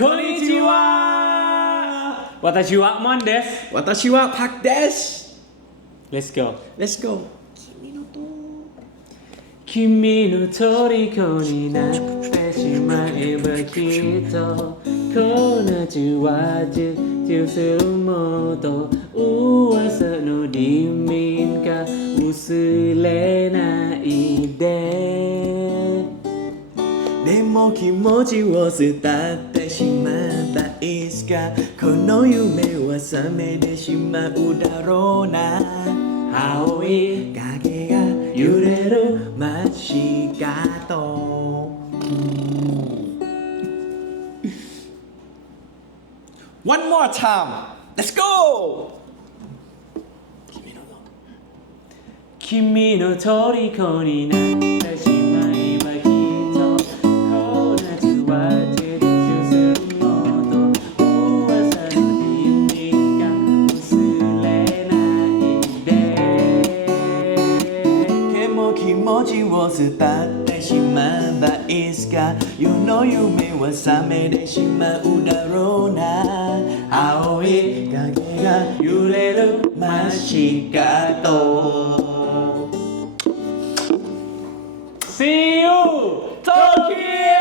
Konnichiwa! Watashi wa mon desu. Watashi wa Pak desu. Let's go. Let's go. Kimi no toriko ni natte shimaeba kitto Konachi wa jujutsu suru moto Uwasa no dimin ka usurenai desu も気持ちを伝ってしまったいつかこの夢は覚めてしまうだろうな青い影が揺れる街角 One more time Let's go 君の虜になって 気持ちを伝ってしまえばいつか世の夢は覚めてしまうだろうな青い影が揺れる街角 See you! Tokyo!